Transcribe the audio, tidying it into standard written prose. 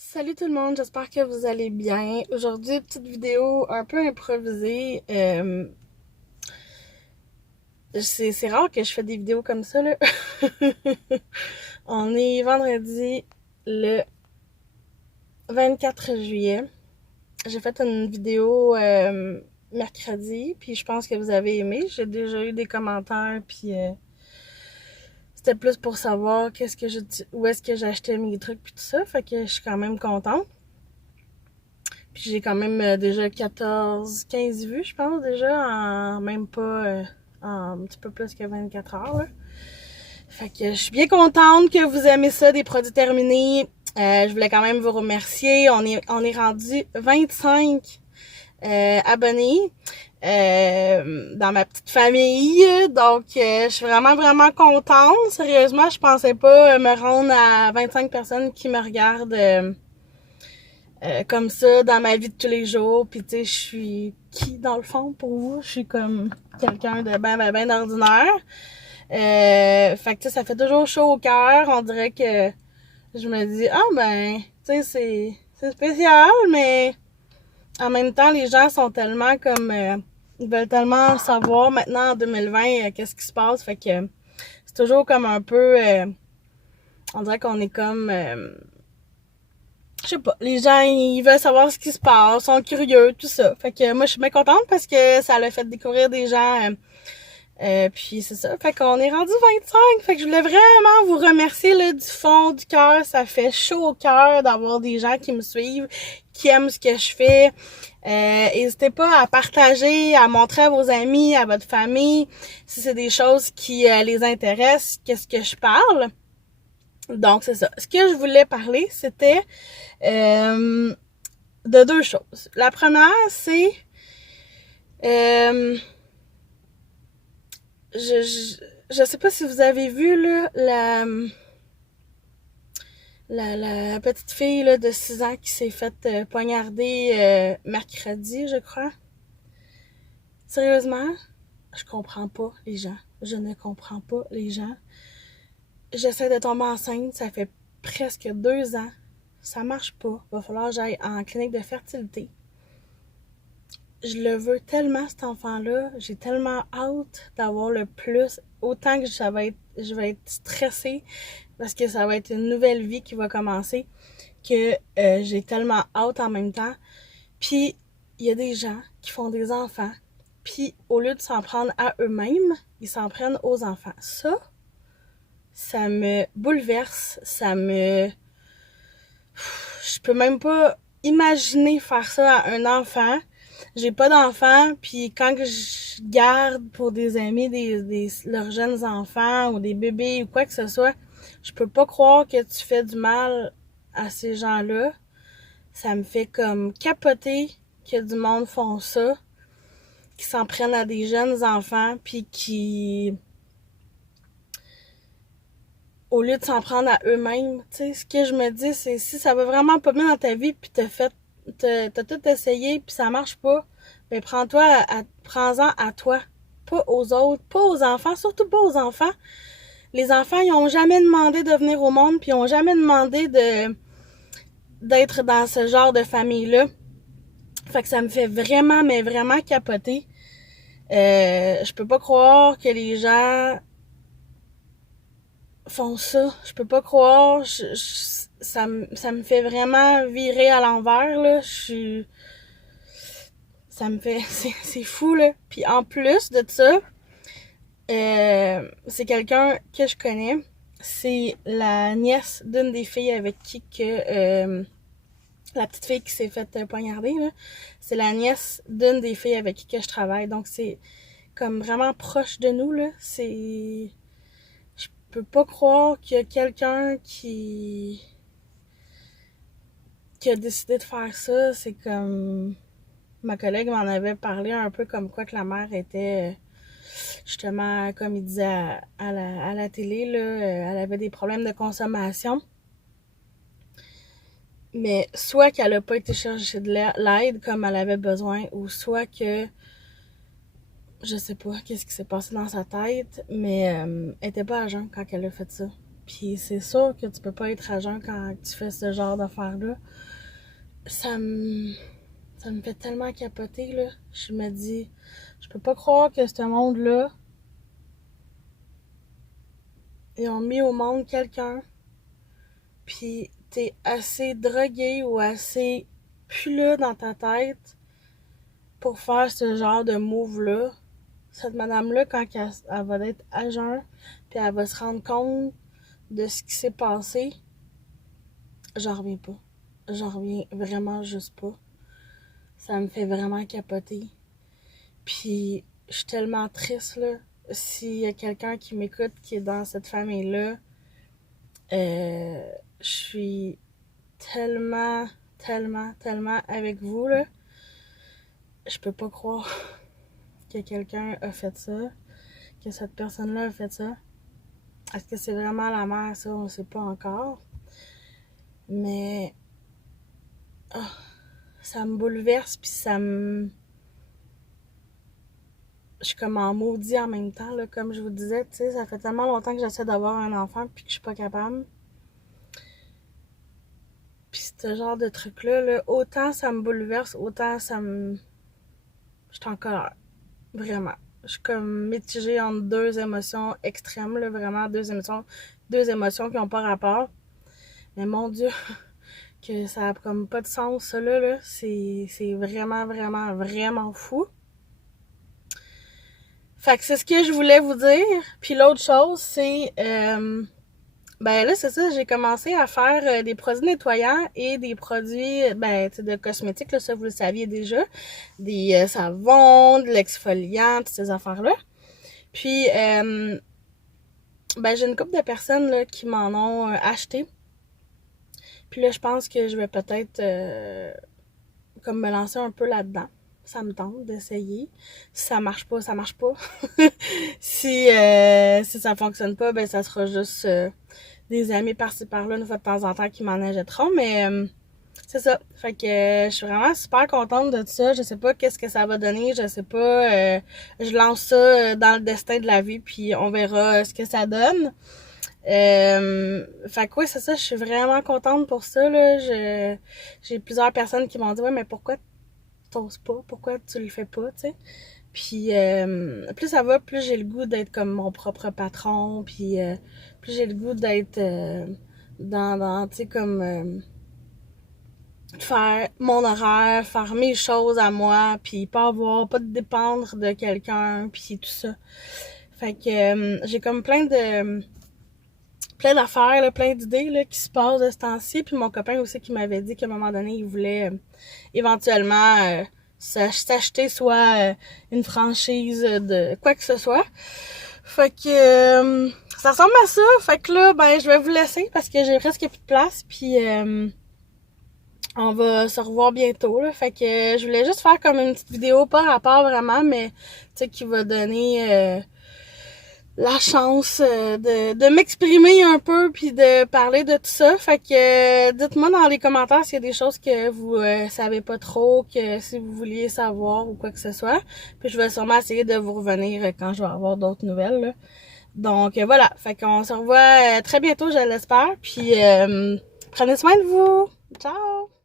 Salut tout le monde, j'espère que vous allez bien. Aujourd'hui, petite vidéo un peu improvisée. C'est rare que je fais des vidéos comme ça, là. On est vendredi le 24 juillet. J'ai fait une vidéo mercredi, puis je pense que vous avez aimé. J'ai déjà eu des commentaires, puis c'était plus pour savoir où est-ce que j'achetais mes trucs, puis tout ça. Fait que je suis quand même contente. Puis j'ai quand même déjà 15 vues, je pense, déjà, en même pas, en un petit peu plus que 24 heures, là. Fait que je suis bien contente que vous aimez ça, des produits terminés. Je voulais quand même vous remercier. On est rendu 25 abonnés dans ma petite famille. Donc, je suis vraiment, vraiment contente. Sérieusement, je pensais pas me rendre à 25 personnes qui me regardent comme ça dans ma vie de tous les jours. Puis tu sais, je suis qui dans le fond pour vous? Je suis comme quelqu'un de ben ordinaire. Fait que tu sais, ça fait toujours chaud au cœur. On dirait que je me dis, ah ben, tu sais, c'est spécial, mais en même temps, les gens sont tellement comme, ils veulent tellement savoir maintenant en 2020 qu'est-ce qui se passe. Fait que c'est toujours comme un peu, on dirait qu'on est comme je sais pas, les gens, ils veulent savoir ce qui se passe, sont curieux, tout ça. Fait que moi, je suis bien contente parce que ça l'a fait découvrir des gens. Puis c'est ça. Fait qu'on est rendu 25. Fait que je voulais vraiment vous remercier là, du fond du cœur. Ça fait chaud au cœur d'avoir des gens qui me suivent, qui aiment ce que je fais. N'hésitez pas à partager, à montrer à vos amis, à votre famille, si c'est des choses qui les intéressent, qu'est-ce que je parle. Donc, c'est ça. Ce que je voulais parler, c'était de deux choses. La première, c'est euh, je, je, je sais pas si vous avez vu là, la petite fille là, de 6 ans qui s'est faite poignarder mercredi, je crois. Sérieusement, je comprends pas les gens. Je ne comprends pas les gens. J'essaie de tomber enceinte, ça fait presque 2 ans. Ça marche pas. Va falloir que j'aille en clinique de fertilité. Je le veux tellement, cet enfant-là. J'ai tellement hâte d'avoir le plus. Autant que je vais être stressée parce que ça va être une nouvelle vie qui va commencer, que j'ai tellement hâte en même temps. Puis, il y a des gens qui font des enfants, puis au lieu de s'en prendre à eux-mêmes, ils s'en prennent aux enfants. Ça me bouleverse, je peux même pas imaginer faire ça à un enfant. J'ai pas d'enfant, puis quand je garde pour des amis leurs jeunes enfants ou des bébés ou quoi que ce soit, je peux pas croire que tu fais du mal à ces gens-là. Ça me fait comme capoter que du monde font ça, qui s'en prennent à des jeunes enfants, puis qui, au lieu de s'en prendre à eux-mêmes, tu sais, ce que je me dis, c'est si ça va vraiment pas bien dans ta vie, puis t'as tout essayé, puis ça marche pas, ben prends-en à toi, pas aux autres, pas aux enfants, surtout pas aux enfants. Les enfants, ils ont jamais demandé de venir au monde, puis ils ont jamais demandé d'être dans ce genre de famille-là. Fait que ça me fait vraiment, mais vraiment capoter. Je peux pas croire que les gens font ça. Je peux pas croire. Ça me fait vraiment virer à l'envers, là. Ça me fait... C'est fou, là. Puis en plus de ça, c'est quelqu'un que je connais. C'est la nièce d'une des filles avec qui que... la petite fille qui s'est faite poignarder, là. C'est la nièce d'une des filles avec qui que je travaille. Donc c'est comme vraiment proche de nous, là. Je peux pas croire qu'il y a quelqu'un qui a décidé de faire ça. C'est comme... Ma collègue m'en avait parlé un peu comme quoi que la mère était... justement, comme il disait à la télé, là, elle avait des problèmes de consommation. Mais soit qu'elle a pas été chercher de l'aide comme elle avait besoin, ou soit que je sais pas qu'est-ce qui s'est passé dans sa tête, mais elle était pas à jeun quand elle a fait ça. Puis c'est sûr que tu peux pas être à jeun quand tu fais ce genre d'affaires-là. Ça me fait tellement capoter, là. Je me dis, je peux pas croire que ce monde-là, ils ont mis au monde quelqu'un, puis t'es assez drogué ou assez plus dans ta tête pour faire ce genre de move-là. Cette madame-là, quand elle va être à jeun, puis elle va se rendre compte de ce qui s'est passé, j'en reviens pas. J'en reviens vraiment juste pas. Ça me fait vraiment capoter. Puis, je suis tellement triste, là. S'il y a quelqu'un qui m'écoute, qui est dans cette famille-là, je suis tellement, tellement, tellement avec vous, là. Je peux pas croire que quelqu'un a fait ça, que cette personne-là a fait ça. Est-ce que c'est vraiment la mère, ça? On ne sait pas encore. Mais oh, ça me bouleverse, puis ça me... Je suis comme en maudit en même temps, là, comme je vous disais, tu sais, ça fait tellement longtemps que j'essaie d'avoir un enfant, puis que je suis pas capable. Puis ce genre de truc-là, là, autant ça me bouleverse, autant ça me... Je suis en colère. Vraiment. Je suis comme mitigée entre deux émotions extrêmes, là, vraiment deux émotions qui n'ont pas rapport. Mais mon Dieu, que ça a comme pas de sens, ça là. C'est vraiment, vraiment, vraiment fou. Fait que c'est ce que je voulais vous dire. Puis l'autre chose, c'est... ben là, c'est ça, j'ai commencé à faire des produits nettoyants et des produits, ben, tu sais, de cosmétiques, là, ça, vous le saviez déjà. Des savons, de l'exfoliant, toutes ces affaires-là. Puis, ben, j'ai une couple de personnes, là, qui m'en ont acheté. Puis là, je pense que je vais peut-être, comme me lancer un peu là-dedans. Ça me tente d'essayer. Si ça marche pas, ça marche pas. si ça fonctionne pas, ben, ça sera juste... des amis par-ci par-là, une fois de temps en temps, qui m'en achèteront, mais c'est ça. Fait que je suis vraiment super contente de ça. Je sais pas qu'est-ce que ça va donner, je sais pas. Je lance ça dans le destin de la vie, puis on verra ce que ça donne. Fait que oui, c'est ça, je suis vraiment contente pour ça, là. J'ai plusieurs personnes qui m'ont dit « Ouais, mais pourquoi t'oses pas? Pourquoi tu le fais pas, tu sais? » Puis plus ça va, plus j'ai le goût d'être comme mon propre patron, puis plus j'ai le goût d'être dans tu sais, comme faire mon horaire, faire mes choses à moi, puis pas dépendre de quelqu'un, puis tout ça. Fait que j'ai comme plein d'affaires, là, plein d'idées là, qui se passent de ce temps-ci, puis mon copain aussi qui m'avait dit qu'à un moment donné, il voulait éventuellement s'acheter soit une franchise de quoi que ce soit. Fait que ça ressemble à ça. Fait que là, ben je vais vous laisser parce que j'ai presque plus de place. Puis on va se revoir bientôt. Là. Fait que je voulais juste faire comme une petite vidéo, pas rapport vraiment, mais tu sais, qui va donner la chance de m'exprimer un peu puis de parler de tout ça. Fait que dites-moi dans les commentaires s'il y a des choses que vous savez pas trop, que si vous vouliez savoir ou quoi que ce soit. Puis je vais sûrement essayer de vous revenir quand je vais avoir d'autres nouvelles. Là. Donc voilà, fait qu'on se revoit très bientôt, je l'espère. Puis prenez soin de vous. Ciao!